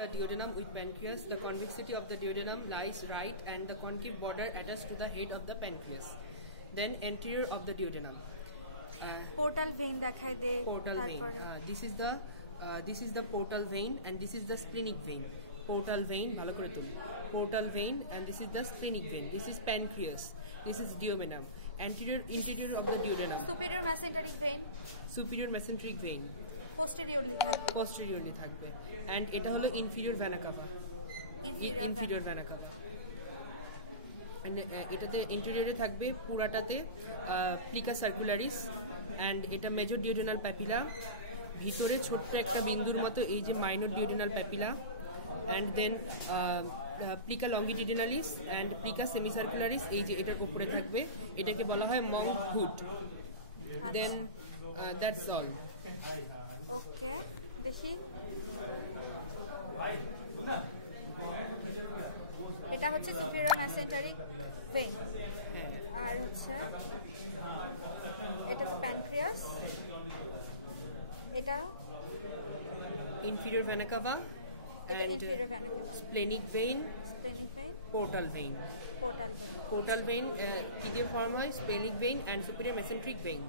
the duodenum with pancreas. The convexity of the duodenum lies right and the concave border attached to the head of the pancreas. Then anterior of the duodenum. Portal vein dekhai de. Portal vein. This is the portal vein and this is the splenic vein. Portal vein, bhalo kore tul. Portal vein and this is the splenic vein. This is pancreas. This is duodenum. Interior of the duodenum. Superior mesenteric vein. Superior mesenteric vein. Posteriorly থাকবে and এটা হলো inferior vena cava. Inferior vena cava. and এটাতে interior-এ থাকবে পুরাটাতে plica circularis and এটা major duodenal papilla, ভিতরে ছোট্ট একটা বিন্দুর মতো এই যে minor duodenal papilla and then plica longitudinalis and plica semicircularis এই যে এটার উপরে থাকবে, এটাকে বলা হয় monk hood. Then that's all. এটা হচ্ছে superior mesenteric vein আর হচ্ছে এটা pancreas, এটা inferior vena cava and splenic vein, portal vein. Portal vein কি দিয়ে ফর্ম হয়? splenic vein and superior mesenteric vein.